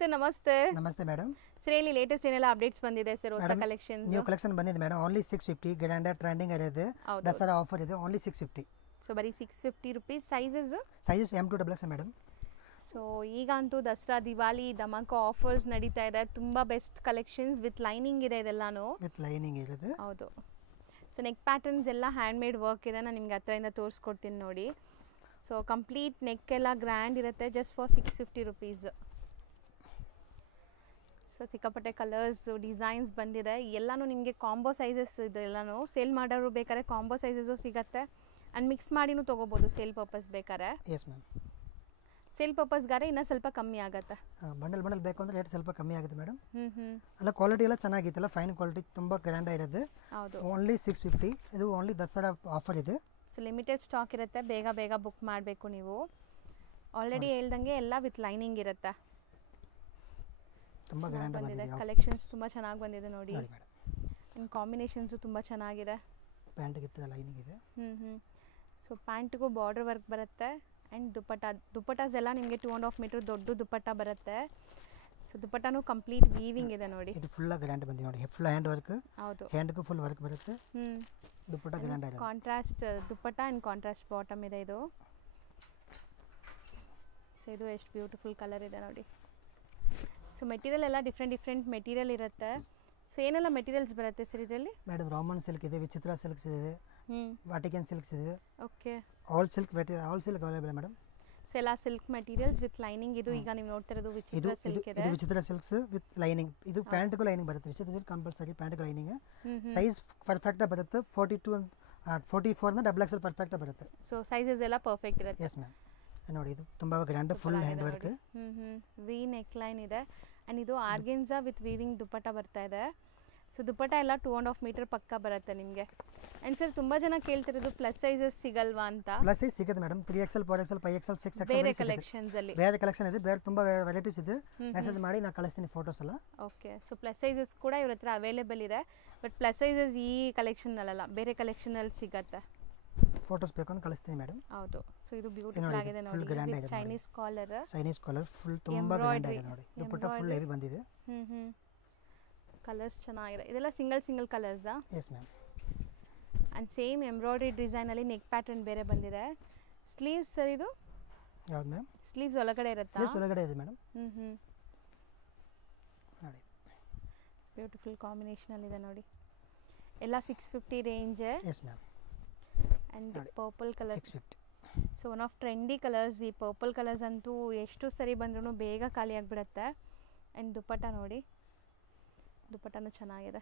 Sir ನಮಸ್ತೆ. ನಮಸ್ತೆ madam. Sir ಹೇಳಿ, ಲೇಟೆಸ್ಟ್ ಏನೆಲ್ಲ ಅಪ್ಡೇಟ್ಸ್ ಬಂದಿದೆ ಸರ್? ಹೊಸ ಕಲೆಕ್ಷನ್ಸ್, ನ್ಯೂ ಕಲೆಕ್ಷನ್ ಬಂದಿದೆ ಮೇಡಮ್. ಓನ್ಲಿ 650 ಗ್ರ್ಯಾಂಡ್ ಟ್ರೆಂಡಿಂಗ್ ಇದೆ. ದಸರಾ ಆಫರ್ ಇದೆ. ಓನ್ಲಿ 650. ಸೊ ಬರೀ 650 rupees. Sizes M2XX madam. So ಈಗ ಅಂತೂ ದಸರಾ ದಿವಾಲಿ ಧಮಾಕ ಆಫರ್ಸ್ ನಡೀತಾ ಇದೆ. ತುಂಬಾ ಬೆಸ್ಟ್ ಕಲೆಕ್ಷನ್ಸ್ ವಿತ್ ಲೈನಿಂಗ್ ಇದೆ. ಇದೆಲ್ಲಾನು ವಿತ್ ಲೈನಿಂಗ್ ಇದೆ. ಹೌದು. ಸೊ ನೆಕ್ ಪ್ಯಾಟರ್ನ್ಸ್ ಎಲ್ಲ ಹ್ಯಾಂಡ್ ಮೇಡ್ ವರ್ಕ್ ಇದೆ. ನಾನು ನಿಮ್ಗೆ ಹತ್ರದಿಂದ ತೋರಿಸ್ಕೊಡ್ತೀನಿ ನೋಡಿ. ಸೊ ಕಂಪ್ಲೀಟ್ ನೆಕ್ ಎಲ್ಲ ಗ್ರ್ಯಾಂಡ್ ಇರುತ್ತೆ. Just for 650 rupees. ಸೊ ಸಿಕ್ಕಾಪಟ್ಟೆ ಕಲರ್ಸ್ ಡಿಸೈನ್ಸ್ ಬಂದಿದೆ. ಎಲ್ಲನೂ ನಿಮಗೆ ಕಾಂಬೋ ಸೈಜಸ್ ಇದೆ. ಎಲ್ಲನೂ ಸೇಲ್ ಮಾಡೋರು ಬೇಕಾದ್ರೆ ಕಾಂಬೋ ಸೈಜಸ್ಸು ಸಿಗುತ್ತೆ. ಆ್ಯಂಡ್ ಮಿಕ್ಸ್ ಮಾಡಿನೂ ತೊಗೋಬೋದು ಸೇಲ್ ಪರ್ಪಸ್ ಬೇಕಾದ್ರೆ. Yes ma'am. ಸೇಲ್ ಪರ್ಪಸ್ಗಾರೆ ಇನ್ನೂ ಸ್ವಲ್ಪ ಕಮ್ಮಿ ಆಗುತ್ತೆ. ಬಂಡಲ್ ಬೇಕು ಅಂದರೆ ರೇಟ್ ಸ್ವಲ್ಪ ಕಮ್ಮಿ ಆಗುತ್ತೆ ಮೇಡಮ್. ಅಲ್ಲ ಕ್ವಾಲಿಟಿ ಎಲ್ಲ ಚೆನ್ನಾಗಿತ್ತಲ್ಲ, ಫೈನ್ ಕ್ವಾಲಿಟಿ, ತುಂಬ ಗ್ರ್ಯಾಂಡ್ ಇರುತ್ತೆ. ಹೌದು. ಓನ್ಲಿ 650. ಇದು ಓನ್ಲಿ ದಸರಾ ಆಫರ್ ಇದೆ. ಸೊ ಲಿಮಿಟೆಡ್ ಸ್ಟಾಕ್ ಇರುತ್ತೆ. ಬೇಗ ಬೇಗ ಬುಕ್ ಮಾಡಬೇಕು ನೀವು. ಆಲ್ರೆಡಿ ಹೇಳ್ದಂಗೆ ಎಲ್ಲ ವಿತ್ ಲೈನಿಂಗ್ ಇರುತ್ತೆ. ತುಂಬ ಗ್ರ್ಯಾಂಡ್ ಬಂದಿದೆ. ಕಲೆಕ್ಷನ್ಸ್ ತುಂಬ ಚೆನ್ನಾಗಿ ಬಂದಿದೆ ನೋಡಿ. ಆ್ಯಂಡ್ ಕಾಂಬಿನೇಷನ್ಸು ತುಂಬ ಚೆನ್ನಾಗಿದೆ. ಪ್ಯಾಂಟ್ಗೆ ಲೈನಿಂಗ್ ಇದೆ. ಸೊ ಪ್ಯಾಂಟ್ಗೂ ಬಾರ್ಡರ್ ವರ್ಕ್ ಬರುತ್ತೆ. ಆ್ಯಂಡ್ ದುಪ್ಪಟ್ಟಾಸ್ ಎಲ್ಲ ನಿಮಗೆ 2.5 ಮೀಟರ್ ದೊಡ್ಡ ದುಪ್ಪಟ್ಟ ಬರುತ್ತೆ. ಸೊ ದುಪ್ಪಟ್ಟನೂ ಕಂಪ್ಲೀಟ್ ವೀವಿಂಗ್ ಇದೆ ನೋಡಿ. ಇದು ಫುಲ್ ಗ್ರ್ಯಾಂಡ್ ಬಂದಿದೆ ನೋಡಿ. Full hand work. ಹೌದು. ಹ್ಯಾಂಡ್ಗೂ ಫುಲ್ ವರ್ಕ್ ಬರುತ್ತೆ. ದುಪ್ಪಟ್ಟ ಗ್ರ್ಯಾಂಡ್ ಇದೆ. Contrast dupatta and contrast bottom ಇದೆ ಇದು. ಸೊ ಇದು ಎಷ್ಟು ಬ್ಯೂಟಿಫುಲ್ ಕಲರ್ ಇದೆ ನೋಡಿ. ಸೊ ಮೆಟೀರಿಯಲ್ ಎಲ್ಲ ಡಿಫ್ರೆಂಟ್ ಮೆಟೀರಿಯಲ್ ಇರುತ್ತೆ. ಸೊ ಏನೆಲ್ಲ ಮೆಟೀರಿಯಲ್ಸ್ ಬರುತ್ತೆ ಸರ್ ಇದರಲ್ಲಿ? ಮೇಡಮ್ ರಾಮನ್ ಸಿಲ್ಕ್ ಇದೆ, ವಿಚಿತ್ರ ಸಿಲ್ಕ್ಸ್ ಇದೆ, ವಾಟಿಕನ್ ಸಿಲ್ಕ್ಸ್ ಇದೆ. Okay. All silk available madam. So ಎಲ್ಲ ಸಿಲ್ಕ್ ಮೆಟೀರಿಯಲ್ಸ್ ವಿತ್ ಲೈನಿಂಗ್. ಇದು ಈಗ ನೀವು ನೋಡ್ತಿರೋದು ವಿಚಿತ್ರ ಸಿಲ್ಕ್ ಇದೆ. ಇದು ವಿಚಿತ್ರ ಸಿಲ್ಕ್ಸ್ ವಿತ್ ಲೈನಿಂಗ್. ಇದು ಪ್ಯಾಂಟ್ಗೂ ಲೈನಿಂಗ್ ಬರುತ್ತೆ. ವಿಚಿತ್ರ ಸಿಲ್ಕ್ ಕಂಪಲ್ಸರಿ ಪ್ಯಾಂಟ್ಗೂ ಲೈನಿಂಗ್. ಸೈಜ್ ಪರ್ಫೆಕ್ಟ್ ಬರುತ್ತೆ. 42 44 XXL ಪರ್ಫೆಕ್ಟ್ ಬರುತ್ತೆ. ಸೊ ಸೈಜಸ್ ಎಲ್ಲ ಪರ್ಫೆಕ್ಟ್ ಇರುತ್ತೆ. Yes ma'am. ನೋಡಿ ಇದು ತುಂಬಾ grand full hand work. V neck line ಇದೆ. ಆ್ಯಂಡ್ ಇದು ಆರ್ಗೆನ್ಸಾ ವಿತ್ ವೀವಿಂಗ್ ದುಪ್ಪಟ್ಟ ಬರ್ತಾ ಇದೆ. ಸೊ ದುಪ್ಪಟ್ಟ ಎಲ್ಲ 2.5 ಮೀಟರ್ ಪಕ್ಕ ಬರುತ್ತೆ ನಿಮಗೆ. ಆ್ಯಂಡ್ ಸರ್ ತುಂಬ ಜನ ಕೇಳ್ತಿರೋದು ಪ್ಲಸ್ ಸೈಜಸ್ ಸಿಗಲ್ವಾ ಅಂತ. ಪ್ಲಸ್ ಸೈಜ್ ಸಿಗುತ್ತೆ madam. 3XL 4XL 5XL 6XL ಬೇರೆ ಕಲೆಕ್ಷನ್ಸ್ ಅಲ್ಲಿ ಬೇರೆ ಕಲೆಕ್ಷನ್ ಇದೆ. ಬೇರೆ ತುಂಬ ವೆರೈಟೀಸ್ ಇದೆ. ಮೆಸೇಜ್ ಮಾಡಿ ನಾನು ಕಳಿಸ್ತೀನಿ ಫೋಟೋಸ್ ಎಲ್ಲ. ಓಕೆ. ಸೊ ಪ್ಲಸ್ ಸೈಜಸ್ ಕೂಡ ಇವ್ರ ಹತ್ರ ಅವೈಲೇಬಲ್ ಇದೆ. ಬಟ್ ಪ್ಲಸ್ ಸೈಜಸ್ ಈ ಕಲೆಕ್ಷನಲ್ಲ, ಬೇರೆ ಕಲೆಕ್ಷನಲ್ಲಿ ಸಿಗುತ್ತೆ. ಫೋಟೋಸ್ ಬೇಕು ಅಂತ ಕಳಿಸ್ತೀನಿ ಮೇಡಮ್. ಹೌದು. ಸೊ ಇದು ಬ್ಯೂಟಿಫುಲ್ ಆಗಿದೆ ನೋಡಿ. ಚೈನೀಸ್ ಕಾಲರ್ ಫುಲ್ ತುಂಬಾ ಗ್ರ್ಯಾಂಡ್ ಆಗಿದೆ ನೋಡಿ. ದುಪ್ಪಟ್ಟ ಫುಲ್ ಹೆವಿ ಬಂದಿದೆ. ಕಲರ್ಸ್ ಚೆನ್ನಾಗಿದೆ. ಇದೆಲ್ಲ ಸಿಂಗಲ್ ಕಲರ್ಸಾ? Yes ma'am. And same embroidery ಡಿಸೈನಲ್ಲಿ ನೆಕ್ ಪ್ಯಾಟರ್ನ್ ಬೇರೆ ಬಂದಿದೆ. ಸ್ಲೀವ್ಸ್ ಸರ್ ಇದು? ಯಾವ್ದು ಮ್ಯಾಮ್? ಸ್ಲೀವ್ಸ್ ಒಳಗಡೆ ಇರುತ್ತಾ? ಸ್ಲೀವ್ಸ್ ಒಳಗಡೆ ಇದೆ ಮೇಡಮ್. ನೋಡಿ ಬ್ಯೂಟಿಫುಲ್ ಕಾಂಬಿನೇಷನಲ್ಲಿದೆ ನೋಡಿ. ಎಲ್ಲ 650 range. S ma'am. And purple colour 650. So one of trendy colours. ಈ ಪರ್ಪಲ್ ಕಲರ್ಸ್ ಅಂತೂ ಎಷ್ಟು ಸರಿ ಬಂದ್ರೂ ಬೇಗ ಖಾಲಿ ಆಗಿಬಿಡುತ್ತೆ. ಆ್ಯಂಡ್ ದುಪ್ಪಟ್ಟ ನೋಡಿ, ದುಪ್ಪಟ್ಟನೂ ಚೆನ್ನಾಗಿದೆ.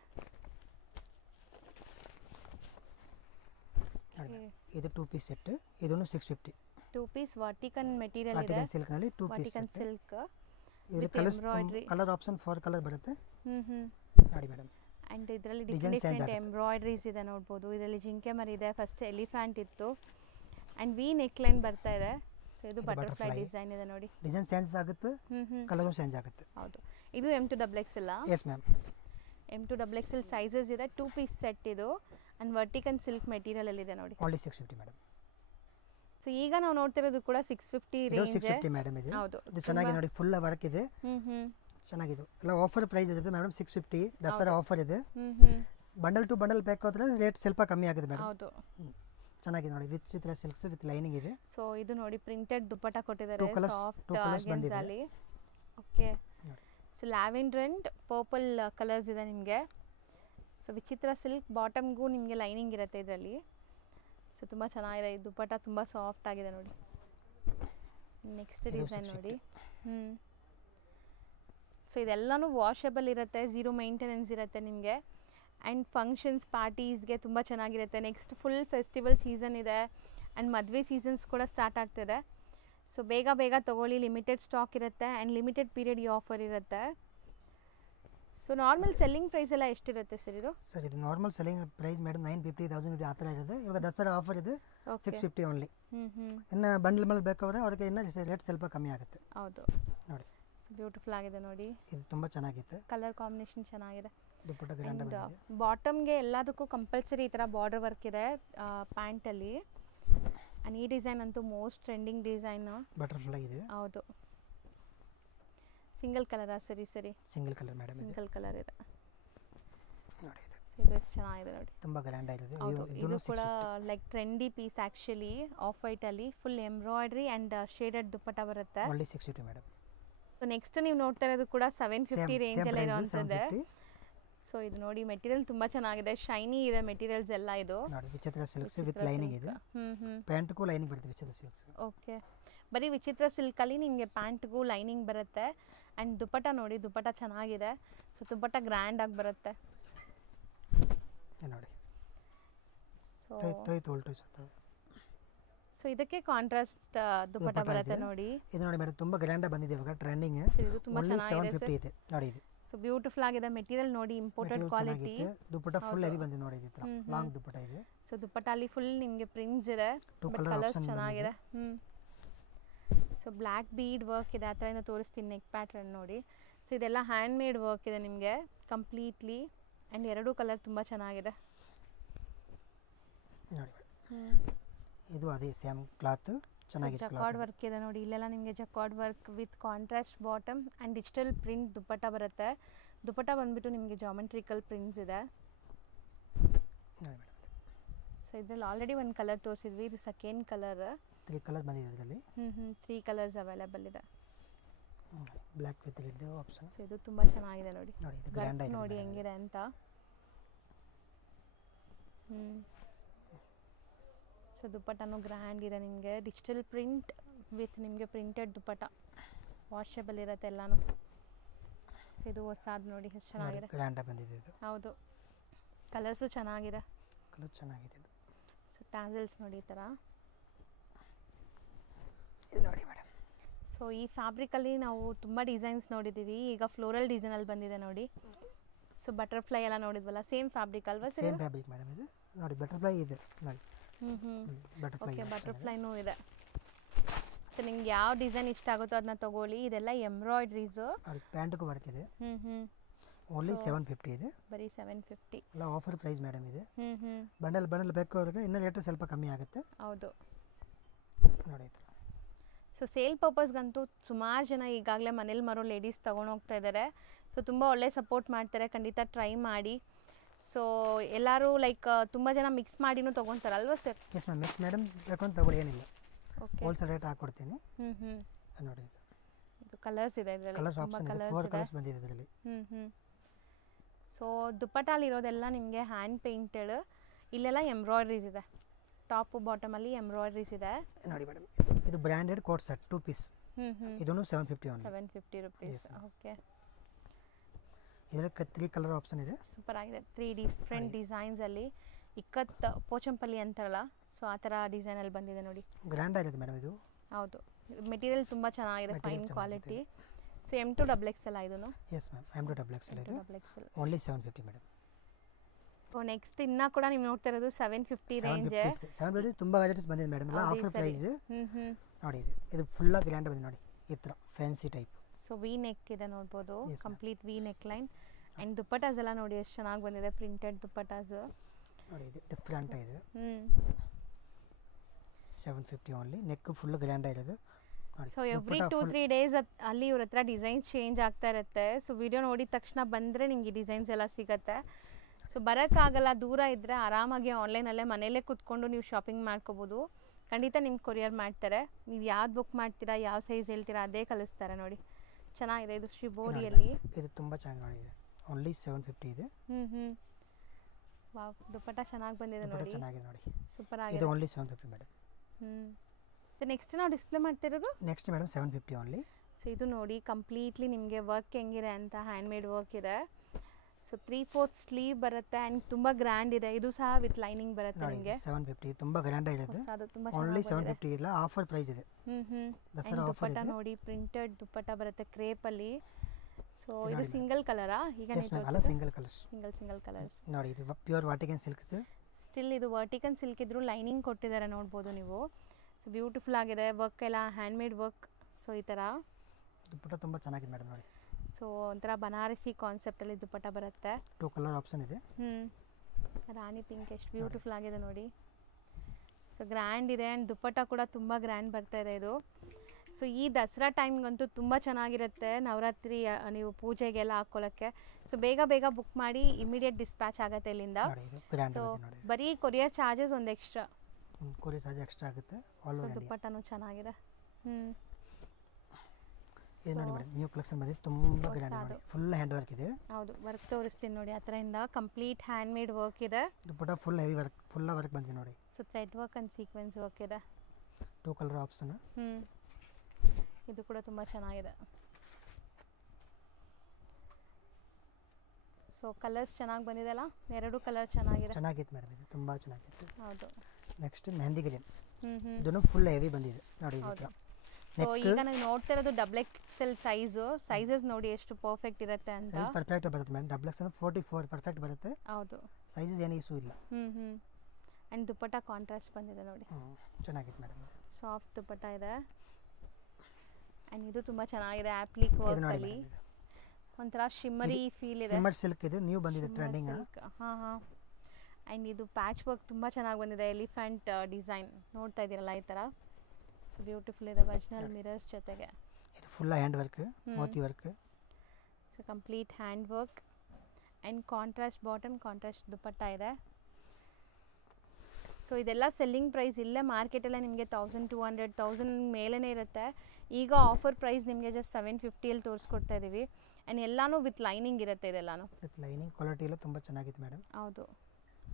ಇದು 2 ಪೀಸ್ ಸೆಟ್. ಇದನ್ನು 650. 2 ಪೀಸ್ ವರ್ಟಿಕನ್ ಮೆಟೀರಿಯಲ್ ಇದೆ. ವರ್ಟಿಕನ್ ಸಿಲ್ಕ್ ನಲ್ಲಿ 2 ಪೀಸ್ ವರ್ಟಿಕನ್ ಸಿಲ್ಕ್. ಇದು ಕಲರ್ ಆಪ್ಷನ್ 4 ಕಲರ್ ಬರುತ್ತೆ. ನೋಡಿ ಮೇಡಮ್. ಆ್ಯಂಡ್ ಇದರಲ್ಲಿ ಡಿಫ್ರೆಂಟ್ ಎಂಬ್ರಾಯ್ಡ್ರೀಸ್ ಇದೆ ನೋಡ್ಬೋದು. ಇದರಲ್ಲಿ ಜಿಂಕೆ ಮರಿ ಇದೆ. ಫಸ್ಟ್ ಎಲಿಫ್ಯಾಂಟ್ ಇತ್ತು. ಆ್ಯಂಡ್ ವಿ ನೆಕ್ ಲೈನ್ ಬರ್ತಾ ಇದೆ. ಸೊ ಇದು ಬಟರ್ಫ್ಲೈ ಡಿಸೈನ್ ಇದೆ ನೋಡಿ. ಡಿಸೈನ್ ಚೇಂಜ್ ಆಗುತ್ತೆ, ಕಲರ್ ಚೇಂಜ್ ಆಗುತ್ತೆ. ಹೌದು. ಇದು M2XX. Yes ma'am. M2XX sizes ಇದೆ. 2 ಪೀಸ್ ಸೆಟ್ ಇದು. ಆ್ಯಂಡ್ ವರ್ಟಿಕನ್ ಸಿಲ್ಕ್ ಮೆಟೀರಿಯಲ್ ಅಲ್ಲಿ ಇದೆ ನೋಡಿ. Only 650 madam. ಸೊ ಈಗ ನಾವು ನೋಡ್ತಿರೋದು ಕೂಡ 650 ರೇಂಜ್. 650 ಮೇಡಮ್ ಇದೆ. ಹೌದು. ಇದು ಚೆನ್ನಾಗಿದೆ ನೋಡಿ. ಫುಲ್ ವರ್ಕ್ ಇದೆ. ಚೆನ್ನಾಗಿದೆ. ಎಲ್ಲ ಆಫರ್ ಪ್ರೈಸ್ ಇದೆ ಮೇಡಮ್. 650 ದಸರಾ ಆಫರ್ ಇದೆ. ಬಂಡಲ್ ಟು ಬಂಡಲ್ ಬೇಕಾದ್ರೆ ರೇಟ್ ಸ್ವಲ್ಪ ಕಮ್ಮಿ ಆಗಿದೆ ಮೇಡಮ್. ಹೌದು. ಚೆನ್ನಾಗಿದೆ ನೋಡಿ. With Chitra silks with lining ಇದೆ. ಸೊ ಇದು ನೋಡಿ ಪ್ರಿಂಟೆಡ್ ದುಪ್ಪಟ್ಟ ಕೊಟ್ಟಿದ್ದಾರೆ. ಸಾಫ್ಟ್ ಬಂದಿದೆ. Okay. So lavender and purple colours ಇದೆ ನಿಮಗೆ. ಸೊ ವಿಚಿತ್ರ ಸಿಲ್ಕ್ ಬಾಟಮ್ಗೂ ನಿಮಗೆ ಲೈನಿಂಗ್ ಇರುತ್ತೆ ಇದರಲ್ಲಿ. ಸೊ ತುಂಬ ಚೆನ್ನಾಗಿದೆ. ಈ ದುಪ್ಪಟ್ಟ ತುಂಬ ಸಾಫ್ಟ್ ಆಗಿದೆ ನೋಡಿ. ನೆಕ್ಸ್ಟ್ ಡಿಸೈನ್ ನೋಡಿ. ಸೊ ಇದೆಲ್ಲನೂ ವಾಷಬಲ್ ಇರುತ್ತೆ. 0 ಮೇಂಟೆನೆನ್ಸ್ ಇರುತ್ತೆ ನಿಮಗೆ. ಆ್ಯಂಡ್ ಫಂಕ್ಷನ್ಸ್ ಪಾರ್ಟೀಸ್ಗೆ ತುಂಬ ಚೆನ್ನಾಗಿರುತ್ತೆ. ನೆಕ್ಸ್ಟ್ ಫುಲ್ ಫೆಸ್ಟಿವಲ್ ಸೀಸನ್ ಇದೆ. ಆ್ಯಂಡ್ ಮದುವೆ ಸೀಸನ್ಸ್ ಕೂಡ ಸ್ಟಾರ್ಟ್ ಆಗ್ತಿದೆ. ಸೊ ಬೇಗ ತೊಗೊಳ್ಳಿ. ಲಿಮಿಟೆಡ್ ಸ್ಟಾಕ್ ಇರುತ್ತೆ. ಆ್ಯಂಡ್ ಲಿಮಿಟೆಡ್ ಪೀರಿಯಡ್ ಈ ಆಫರ್ ಇರುತ್ತೆ. ಸೊ ನಾರ್ಮಲ್ ಸೆಲ್ಲಿಂಗ್ ಪ್ರೈಸ್ ಎಲ್ಲ ಎಷ್ಟಿರುತ್ತೆ ಸರ್ ಇದು? ಸರ್ ಇದು ನಾರ್ಮಲ್ ಸೆಲ್ಲಿಂಗ್ ಪ್ರೈಸ್ ಮೇಡಮ್ 950 1000 ಆ ಥರ ಇದೆ. ಇವಾಗ ದಸರಾ ಆಫರ್ ಇದೆ. 650 ಓನ್ಲಿ. ಇನ್ನು ಬಂಡಲ್ ಬೇಕಾದ್ರೆ ಅವ್ರಿಗೆ ಇನ್ನೂ ರೇಟ್ ಸ್ವಲ್ಪ ಕಮ್ಮಿ ಆಗುತ್ತೆ. ಹೌದು ನೋಡಿ. ಬ್ಯೂಟಿಫುಲ್ ಆಗಿದೆ ನೋಡಿ. ಇದು ತುಂಬ ಚೆನ್ನಾಗಿದೆ. ಕಲರ್ ಕಾಂಬಿನೇಷನ್ ಚೆನ್ನಾಗಿದೆ. ದುಪ್ಪಟ್ಟ ಗ್ರ್ಯಾಂಡ್ ಬಂದಿದೆ. ಬಾಟಮ್ಗೆ ಎಲ್ಲದಕ್ಕೂ ಕಂಪಲ್ಸರಿ ಈ ಥರ ಬಾರ್ಡರ್ ವರ್ಕ್ ಇದೆ ಪ್ಯಾಂಟಲ್ಲಿ. ಆ್ಯಂಡ್ ಈ ಡಿಸೈನ್ ಅಂತೂ ಮೋಸ್ಟ್ ಟ್ರೆಂಡಿಂಗ್ ಡಿಸೈನ್. ಬಟರ್ಫ್ಲೈ ಇದೆ. ಹೌದು. ಸಿಂಗಲ್ ಕಲರಾ? ಸರಿ ಸರಿ, ಸಿಂಗಲ್ ಕಲರ್ ಮೇಡಮ್ ಇದು ಸಿಂಗಲ್ ಕಲರ್ ಇದೆ ನೋಡಿ. ಇದು ಎಷ್ಟು ಚೆನ್ನಾಗಿದೆ ನೋಡಿ. ತುಂಬ ಗ್ರ್ಯಾಂಡ್ ಆಗಿದೆ. ಹೌದು, ಇದು ಕೂಡ like trendy piece actually. Off ವೈಟಲ್ಲಿ full embroidery and shaded dupatta ಬರುತ್ತೆ. Only 650 madam. ಸೊ ನೆಕ್ಸ್ಟ್ ನೀವು ನೋಡ್ತಾ ಇರೋದು ಕೂಡ 750 ರೇಂಜಲ್ಲೇ ಇರೋವಂಥದ್ದೇ. ಸೊ ಇದು ನೋಡಿ, ಮೆಟೀರಿಯಲ್ ತುಂಬ ಚೆನ್ನಾಗಿದೆ, ಶೈನಿ ಇದೆ ಮೆಟೀರಿಯಲ್ಸ್ ಎಲ್ಲ. ಇದು ನೋಡಿ ವಿಚಿತ್ರ ಸಿಲ್ಕ್ಸ್ ವಿತ್ ಲೈನಿಂಗ್ ಇದೆ. ಪ್ಯಾಂಟ್ಗೂ ಲೈನಿಂಗ್ ಬರುತ್ತೆ ವಿಚಿತ್ರ ಸಿಲ್ಕ್ಸ್. ಓಕೆ, ಬರೀ ವಿಚಿತ್ರ ಸಿಲ್ಕಲ್ಲಿ ನಿಮಗೆ ಪ್ಯಾಂಟ್ಗೂ ಲೈನಿಂಗ್ ಬರುತ್ತೆ. ಆ್ಯಂಡ್ ದುಪ್ಪಟ್ಟ ನೋಡಿ, ದುಪ್ಪಟ್ಟ ಚೆನ್ನಾಗಿದೆ. ಸೊ ದುಪ್ಪಟ್ಟ ಗ್ರ್ಯಾಂಡ್ ಆಗಿ ಬರುತ್ತೆ ನೋಡಿ. ಸೊ ಇದಕ್ಕೆ ಕಾಂಟ್ರಾಸ್ಟ್ ದುಪ್ಪಟ್ಟ ಬರುತ್ತೆ ನೋಡಿ. ಇದು ನೋಡಿ ಮೇಡಮ್, ತುಂಬ ಗ್ರ್ಯಾಂಡ್ ಆಗಿ ಬಂದಿದೆ ಇವಾಗ ಟ್ರೆಂಡಿಂಗ್. ಇದು ತುಂಬ ಚೆನ್ನಾಗಿದೆ ಇದೆ ನೋಡಿ. ಇದು ಸೊ ಬ್ಯೂಟಿಫುಲ್ ಆಗಿದೆ ಮೆಟೀರಿಯಲ್ ನೋಡಿ, ಇಂಪೋರ್ಟೆಡ್ ಕ್ವಾಲಿಟಿ. ದುಪ್ಪಟ್ಟ ಫುಲ್ ಹೆವಿ ಬಂದಿದೆ ನೋಡಿ. ಇದು ಲಾಂಗ್ ದುಪ್ಪಟ್ಟ ಇದೆ. ಸೊ ದುಪ್ಪಟ್ಟ ಅಲ್ಲಿ ಫುಲ್ ನಿಮಗೆ ಪ್ರಿಂಟ್ಸ್ ಇದೆ, ಕಲರ್ಸ್ ಚೆನ್ನಾಗಿದೆ. ಸೊ ಬ್ಲ್ಯಾಕ್ ಬೀಡ್ ವರ್ಕ್ ಇದೆ, ಆ ಥರ ತೋರಿಸ್ತೀನಿ. ನೆಕ್ ಪ್ಯಾಟ್ರನ್ ನೋಡಿ. ಸೊ ಇದೆಲ್ಲ ಹ್ಯಾಂಡ್ ಮೇಡ್ ವರ್ಕ್ ಇದೆ ನಿಮಗೆ ಕಂಪ್ಲೀಟ್ಲಿ. ಆ್ಯಂಡ್ ಎರಡೂ ಕಲರ್ ತುಂಬ ಚೆನ್ನಾಗಿದೆ ನೋಡಿ. ಇದು ಅದೇ ಸೇಮ್ ಕ್ಲಾತ್ ಚೆನ್ನಾಗಿದೆ. ಜಕಾರ್ಡ್ ವರ್ಕ್ ಇದೆ ನೋಡಿ. ಇಲ್ಲೆಲ್ಲ ನಿಮಗೆ jacquard work with contrast bottom and digital print dupatta ಬರುತ್ತೆ. ದುಪ್ಪಟ್ಟ ಬಂದುಬಿಟ್ಟು ನಿಮಗೆ ಜಾಮೆಟ್ರಿಕಲ್ ಪ್ರಿಂಟ್ಸ್ ಇದೆ. ಸೊ ಇದರಲ್ಲಿ ಆಲ್ರೆಡಿ ಒಂದು ಕಲರ್ ತೋರಿಸಿದ್ವಿ, ಇದು ಸೆಕೆಂಡ್ ಕಲರ್. 3 ಕಲರ್ ಬಂದಿದೆ ಇದರಲ್ಲಿ. 3 ಕಲರ್ಸ್ ಅವೈಲೇಬಲ್ ಇದೆ. Black with red option. So ಇದು ತುಂಬ ಚೆನ್ನಾಗಿದೆ ನೋಡಿ. ಇದು ಗ್ರ್ಯಾಂಡ್ ಆಗಿದೆ ನೋಡಿ ಹೆಂಗಿದೆ ಅಂತ. ಸೊ ದುಪ್ಪಟ್ಟನೂ ಗ್ರ್ಯಾಂಡ್ ಇದೆ ನಿಮಗೆ, ಡಿಜಿಟಲ್ ಪ್ರಿಂಟ್ ವಿತ್ ನಿಮಗೆ ಪ್ರಿಂಟೆಡ್ ದುಪ್ಪಟ್ಟ. ವಾಷಬಲ್ ಇರುತ್ತೆ ಎಲ್ಲಾನು. ಸೊ ಇದು ಹೊಸಾದ್ ನೋಡಿ, ಎಷ್ಟು ಚೆನ್ನಾಗಿದೆ, ಗ್ರ್ಯಾಂಡ್ ಬಂದಿದೆ ಇದು. ಹೌದು, ಕಲರ್ಸು ಚೆನ್ನಾಗಿದೆ. ಕಲರ್ ಚೆನ್ನಾಗಿದೆ ಇದು. ಸೊ ಟ್ಯಾಸಲ್ಸ್ ನೋಡಿ ಈ ಥರ. ಇದು ನೋಡಿ ಮೇಡಮ್. ಸೊ ಈ ಫ್ಯಾಬ್ರಿಕಲ್ಲಿ ನಾವು ತುಂಬ ಡಿಸೈನ್ಸ್ ನೋಡಿದ್ದೀವಿ. ಈಗ ಫ್ಲೋರಲ್ ಡಿಸೈನಲ್ಲಿ ಬಂದಿದೆ ನೋಡಿ. ಸೊ ಬಟರ್ಫ್ಲೈ ಎಲ್ಲ ನೋಡಿದ್ವಲ್ಲ, ಸೇಮ್ ಫ್ಯಾಬ್ರಿಕ್ ಅಲ್ವಾ? ಸೇಮ್ ಫ್ಯಾಬ್ರಿಕ್ ಮೇಡಮ್ ಇದು ನೋಡಿ. ಬಟರ್ಫ್ಲೈ ಇದೆ ನೋಡಿ. ಓಕೆ, ಬಟರ್ಫ್ಲೈನೂ ಇದೆ. ಸೊ ನಿಮ್ಗೆ ಯಾವ ಡಿಸೈನ್ ಇಷ್ಟ ಆಗುತ್ತೋ ಅದನ್ನ ತಗೊಳ್ಳಿ. ಇದೆಲ್ಲ ಎಂಬ್ರಾಯ್ಡ್ರೀಸು. ಪ್ಯಾಂಟ್ಗೂ ವರ್ಕ್ ಇದೆ. ಓನ್ಲಿ 750 ಇದೆ. ಬರೀ 750 ಎಲ್ಲ ಆಫರ್ ಪ್ರೈಸ್ ಮೇಡಮ್ ಇದೆ. ಬಂಡಲ್ ಬೇಕು ಅವ್ರಿಗೆ ಇನ್ನೂ ರೇಟು ಸ್ವಲ್ಪ ಕಮ್ಮಿ ಆಗುತ್ತೆ. ಹೌದು ನೋಡಿ. ಸೊ ಸೇಲ್ ಪರ್ಪಸ್ಗಂತೂ ಸುಮಾರು ಜನ ಈಗಾಗಲೇ ಮನೇಲಿ ಮಾರೋ ಲೇಡೀಸ್ ತೊಗೊಂಡು ಹೋಗ್ತಾ ಇದ್ದಾರೆ. ಸೊ ತುಂಬ ಒಳ್ಳೆ ಸಪೋರ್ಟ್ ಮಾಡ್ತಾರೆ, ಖಂಡಿತ ಟ್ರೈ ಮಾಡಿ. ಸೊ ಎಲ್ಲರೂ ಲೈಕ್ ತುಂಬ ಜನ ಮಿಕ್ಸ್ ಮಾಡಿನೂ ತೊಗೊತಾರಲ್ವ sir? Yes ma'am, mix madam ಬೇಕು ಅಂತ ತಗೊಳ್ಳಿ, ಏನಿಲ್ಲ. ಓಕೆ, ಹೋಲ್ಸೇಲ್ ರೇಟ್ ಹಾಕ್ಕೊಡ್ತೀನಿ. ನೋಡಿ ಇದು ಕಲರ್ಸ್ ಇದೆ ಇದರಲ್ಲಿ, ಕಲರ್ಸ್ ಆಪ್ಷನ್ ಇದೆ. 4 ಕಲರ್ಸ್ ಬಂದಿದೆ ಇದರಲ್ಲಿ. ಸೊ ದುಪ್ಪಟ್ಟಲ್ಲಿರೋದೆಲ್ಲ ನಿಮಗೆ ಹ್ಯಾಂಡ್ ಪೇಂಟೆಡ್. ಇಲ್ಲೆಲ್ಲ ಎಂಬ್ರಾಯ್ಡ್ರೀಸ್ ಇದೆ, ಟಾಪ್ ಬಾಟಮಲ್ಲಿ ಎಂಬ್ರಾಯ್ಡ್ರೀಸ್ ಇದೆ ನೋಡಿ ಮೇಡಮ್. ಇದು ಬ್ರ್ಯಾಂಡೆಡ್ ಕೋಟ್ ಸೆಟ್ 2 ಪೀಸ್. ಇದನ್ನು 750 ಓನ್ಲಿ. 750 ರೂಪೀಸ್. ಓಕೆ, ಇದರಲ್ಲಿ 3 ಕಲರ್ ಆಪ್ಷನ್ ಇದೆ. ಸೂಪರ್ ಆಗಿದೆ. 3 ಡಿಫ್ರೆಂಟ್ ಡಿಸೈನ್ಸಲ್ಲಿ ಇಕ್ಕತ್ ಪೋಚಂಪಲ್ಲಿ ಅಂತಾರಲ್ಲ, ಸೊ ಆ ಥರ ಡಿಸೈನಲ್ಲಿ ಬಂದಿದೆ ನೋಡಿ. ಗ್ರ್ಯಾಂಡ್ ಆಗಿದೆ ಮೇಡಮ್ ಇದು. ಹೌದು, ಮೆಟೀರಿಯಲ್ ತುಂಬ ಚೆನ್ನಾಗಿದೆ, ಫೈನ್ ಕ್ವಾಲಿಟಿ. ಸೊ M2XXL ಇದನ್ನು? ಎಸ್ ಮ್ಯಾಮ್, M2XXL ಇದೆ. Only 750 madam. ಸೊ ನೆಕ್ಸ್ಟ್ ಇನ್ನೂ ಕೂಡ ನೀವು ನೋಡ್ತಾ ಇರೋದು 750 ರೇಂಜ್. 750 ತುಂಬ ವೆರೈಟೀಸ್ ಬಂದಿದೆ ಮೇಡಮ್, ಎಲ್ಲ ಆಫರ್ ಪ್ರೈಸ್ ನೋಡಿ. ಇದು ಫುಲ್ ಗ್ರ್ಯಾಂಡ್ ಬಂದಿದೆ ನೋಡಿ, ಈ ಥರ fancy type. So V neck ಇದೆ ನೋಡ್ಬೋದು, complete V neck line. And dupattas ಎಲ್ಲ ನೋಡಿ ಎಷ್ಟು ಚೆನ್ನಾಗಿ ಬಂದಿದೆ, ಪ್ರಿಂಟೆಡ್ ದುಪ್ಪಟಾಸ್ ನೋಡಿ. ಇದು ಡಿಫ್ರೆಂಟ್ ಇದೆ. 750 ಓನ್ಲಿ. ನೆಕ್ ಫುಲ್ ಗ್ರ್ಯಾಂಡ್ ಆಗಿರೋದು. ಸೊ ಎವ್ರಿ 2-3 ಡೇಸ್ ಅಲ್ಲಿ ಇವ್ರ ಹತ್ರ ಡಿಸೈನ್ಸ್ ಚೇಂಜ್ ಆಗ್ತಾ ಇರುತ್ತೆ. ಸೊ ವಿಡಿಯೋ ನೋಡಿದ ತಕ್ಷಣ ಬಂದರೆ ನಿಮಗೆ ಡಿಸೈನ್ಸ್ ಎಲ್ಲ ಸಿಗುತ್ತೆ. ಸೊ ಬರೋಕ್ಕಾಗಲ್ಲ, ದೂರ ಇದ್ದರೆ ಆರಾಮಾಗಿ ಆನ್ಲೈನಲ್ಲೇ ಮನೇಲೇ ಕೂತ್ಕೊಂಡು ನೀವು ಶಾಪಿಂಗ್ ಮಾಡ್ಕೋಬೋದು. ಖಂಡಿತ ನಿಮ್ಗೆ ಕೊರಿಯರ್ ಮಾಡ್ತಾರೆ. ನೀವು ಯಾವ್ದು ಬುಕ್ ಮಾಡ್ತೀರಾ, ಯಾವ ಸೈಜ್ ಹೇಳ್ತೀರಾ ಅದೇ ಕಳಿಸ್ತಾರೆ ನೋಡಿ. ಚೆನ್ನಾಗಿದೆ ಇದು ಶಿಬೋರಿಯಲ್ಲಿ. ಇದು ತುಂಬ ಚೆನ್ನಾಗಿ ನೋಡಿ. ಓನ್ಲಿ 750 ಇದೆ. ವಾವ್, ದುಪ್ಪಟ್ಟ ಚೆನ್ನಾಗಿ ಬಂದಿದೆ ನೋಡಿ, ಚೆನ್ನಾಗಿದೆ ನೋಡಿ, ಸೂಪರ್ ಆಗಿದೆ. ಇದು ಓನ್ಲಿ 750 ಮೇಡಮ್. ನೆಕ್ಸ್ಟ್ ನಾವು ಡಿಸ್ಪ್ಲೇ ಮಾಡ್ತಿರೋದು ನೆಕ್ಸ್ಟ್ ಮೇಡಮ್ 750 ಓನ್ಲಿ. ಸೊ ಇದು ನೋಡಿ ಕಂಪ್ಲೀಟ್ಲಿ ನಿಮಗೆ ವರ್ಕ್ ಹೆಂಗಿದೆ ಅಂತ, ಹ್ಯಾಂಡ್ ಮೇಡ್ ವರ್ಕ್ ಇದೆ. ಸೊ 3/4 ಸ್ಲೀವ್ ಬರುತ್ತೆ ಆ್ಯಂಡ್ ತುಂಬ ಗ್ರ್ಯಾಂಡ್ ಇದೆ. ಇದು ಸಹ ವಿತ್ ಲೈನಿಂಗ್ ಬರುತ್ತೆ ನಿಮಗೆ. 750 ತುಂಬ ಗ್ರ್ಯಾಂಡ್ ಆಗಿದೆ. ಓನ್ಲಿ 750 ಇಲ್ಲ, ಆಫರ್ ಪ್ರೈಸ್ ಇದೆ. ದಸರಾ ಆಫರ್ ಇದೆ ನೋಡಿ. ಪ್ರಿಂಟೆಡ್ ದುಪ್ಪಟ್ಟ ಬರುತ್ತೆ ಕ್ರೇಪಲ್ಲಿ. ಸೊ ಇದು ಸಿಂಗಲ್ ಕಲರಾ? ಈಗ ಅಲ್ಲ, ಸಿಂಗಲ್ ಕಲರ್ಸ್. ಸಿಂಗಲ್ ಕಲರ್ಸ್ ನೋಡಿ. ಇದು ಪ್ಯೂರ್ ವಾಟಿಕನ್ ಸಿಲ್ಕ್. ಸ್ಟಿಲ್ ಇದು ವರ್ಟಿಕನ್ ಸಿಲ್ಕ್ ಇದ್ರೂ ಲೈನಿಂಗ್ ಕೊಟ್ಟಿದ್ದಾರೆ ನೋಡ್ಬೋದು ನೀವು. ಸೊ ಬ್ಯೂಟಿಫುಲ್ ಆಗಿದೆ, ವರ್ಕ್ ಎಲ್ಲ ಹ್ಯಾಂಡ್ ಮೇಡ್ ವರ್ಕ್. ಸೊ ಈ ಥರ ದುಪ್ಪಟ್ಟ ತುಂಬ ಚೆನ್ನಾಗಿದೆ ಮೇಡಮ್ ನೋಡಿ. ಸೊ ಒಂಥರ ಬನಾರಸಿ ಕಾನ್ಸೆಪ್ಟಲ್ಲಿ ದುಪ್ಪಟ್ಟ ಬರುತ್ತೆ. 2 ಕಲರ್ ಆಪ್ಷನ್ ಇದೆ. ರಾಣಿ ಪಿಂಕ್ ಎಷ್ಟು ಬ್ಯೂಟಿಫುಲ್ ಆಗಿದೆ ನೋಡಿ. ಸೊ ಗ್ರ್ಯಾಂಡ್ ಇದೆ ಆ್ಯಂಡ್ ದುಪ್ಪಟ್ಟ ಕೂಡ ತುಂಬ ಗ್ರ್ಯಾಂಡ್ ಬರ್ತಾ ಇದೆ ಇದು. ಸೊ ಈ ದಸರಾ ಟೈಮ್ಗಂತೂ ತುಂಬ ಚೆನ್ನಾಗಿರುತ್ತೆ, ನವರಾತ್ರಿ ನೀವು ಪೂಜೆಗೆಲ್ಲ ಹಾಕ್ಕೊಳ್ಳೋಕ್ಕೆ. ಸೊ ಬೇಗ ಬೇಗ ಬುಕ್ ಮಾಡಿ, ಇಮಿಡಿಯೇಟ್ ಡಿಸ್ಪ್ಯಾಚ್ ಆಗುತ್ತೆ ಇಲ್ಲಿಂದ. ಸೊ ಬರೀ ಕೊರಿಯರ್ ಚಾರ್ಜಸ್ ಒಂದು ಎಕ್ಸ್ಟ್ರಾ, ಕೊರಿಯರ್ ಚಾರ್ಜ್ ಎಕ್ಸ್ಟ್ರಾ ಆಗುತ್ತೆ. ಆಲ್ ಓವರ್ ದುಪ್ಪಟ್ಟನೂ ಚೆನ್ನಾಗಿದೆ. ಇದು ನೋಡಿ ಮೇಡಮ್, ನ್ಯೂ ಕಲೆಕ್ಷನ್ ಬಂದಿದೆ, ತುಂಬ ಗ್ರ್ಯಾಂಡ್ ನೋಡಿ, ಫುಲ್ ಹ್ಯಾಂಡ್ ವರ್ಕ್ ಇದೆ. ಹೌದು, ವರ್ಕ್ ತೋರಿಸ್ತೀನಿ ನೋಡಿ. ಆ ಥರದಿಂದ ಕಂಪ್ಲೀಟ್ ಹ್ಯಾಂಡ್ ಮೇಡ್ ವರ್ಕ್ ಇದೆ. Dupatta full heavy work, full work ಬಂದಿದೆ ನೋಡಿ. So thread work and sequence work ಇದೆ. 2 ಕಲರ್ ಆಪ್ಷನ್. ಇದು ಕೂಡ ತುಂಬ ಚೆನ್ನಾಗಿದೆ. ಸೊ ಕಲರ್ಸ್ ಚೆನ್ನಾಗಿ ಬಂದಿದೆಲ್ಲ, 2 ಕಲರ್ ಚೆನ್ನಾಗಿತ್ತು ಮೇಡಮ್, ಇದು ತುಂಬ ಚೆನ್ನಾಗಿತ್ತು. ಹೌದು. ನೆಕ್ಸ್ಟ್ ಮೆಹಂದಿ ಗ್ರೀನ್, ಇದನ್ನು ಫುಲ್ ಹೆವಿ ಬಂದಿದೆ ನೋಡಿ. ಸೊ ಈಗ ನಾವು ನೋಡ್ತಾ ಇರೋದು ಡಬಲ್ ಎಕ್ಸೆಲ್ ಸೈಜಸ್ ನೋಡಿ ಎಷ್ಟು ಪರ್ಫೆಕ್ಟ್ ಇರುತ್ತೆ ಅಂತ. ಸೈಜ್ ಪರ್ಫೆಕ್ಟ್ ಬರುತ್ತೆ ಮೇಡಮ್, ಡಬಲ್ ಎಕ್ಸೆಲ್ 44 ಪರ್ಫೆಕ್ಟ್ ಬರುತ್ತೆ. ಹೌದು, ಸೈಜಸ್ ಏನು ಇಶ್ಯೂ ಇಲ್ಲ. ಆ್ಯಂಡ್ ದುಪ್ಪಟ್ಟ ಕಾಂಟ್ರಾಸ್ಟ್ ಬಂದಿದೆ ನೋಡಿ, ಚೆನ್ನಾಗಿತ್ತು ಮೇಡಮ್. ಸಾಫ್ಟ್ ದುಪ್ಪಟ್ಟ ಇದೆ. ಆ್ಯಂಡ್ ಇದು ತುಂಬ ಚೆನ್ನಾಗಿದೆ, ಆಪ್ಲಿಕ್ ವರ್ಕಲ್ಲಿ ಒಂಥರ ಶಿಮ್ಮರಿ ಫೀಲ್ ಇದೆ. ಸಿಮ್ಮರ್ ಸಿಲ್ಕ್ ಇದೆ, ನ್ಯೂ ಬಂದಿದೆ ಟ್ರೆಂಡಿಂಗ್. ಆ್ಯಂಡ್ ಇದು ಪ್ಯಾಚ್ ವರ್ಕ್ ತುಂಬ ಚೆನ್ನಾಗಿ ಬಂದಿದೆ, ಎಲಿಫೆಂಟ್ ಡಿಸೈನ್ ನೋಡ್ತಾ ಇದ್ದೀರಲ್ಲ ಈ ಥರ. ಸೊ ಬ್ಯೂಟಿಫುಲ್ ಇದೆ, ಒರಿಜಿನಲ್ ಮಿರರ್ಸ್ ಜೊತೆಗೆ. ಇದು ಫುಲ್ ಹ್ಯಾಂಡ್ ವರ್ಕ್, ಮೋತಿ work. So complete hand work and contrast bottom, contrast dupatta ಇದೆ. ಸೊ ಇದೆಲ್ಲ ಸೆಲ್ಲಿಂಗ್ ಪ್ರೈಸ್ ಇಲ್ಲೇ ಮಾರ್ಕೆಟಲ್ಲೇ ನಿಮಗೆ 1200 1000 ಮೇಲೇ ಇರುತ್ತೆ. ಈಗ ಆಫರ್ ಪ್ರೈಸ್ ನಿಮಗೆ ಜಸ್ಟ್ 750 ತೋರಿಸ್ಕೊಡ್ತಾ ಇದ್ದೀವಿ. ಆ್ಯಂಡ್ ಎಲ್ಲಾನು ವಿತ್ ಲೈನಿಂಗ್ ಇರುತ್ತೆ, ಇದೆಲ್ಲಾನು ವಿತ್ ಲೈನಿಂಗ್. ಕ್ವಾಲಿಟಿ ಎಲ್ಲ ತುಂಬ ಚೆನ್ನಾಗಿತ್ತು ಮೇಡಮ್. ಹೌದು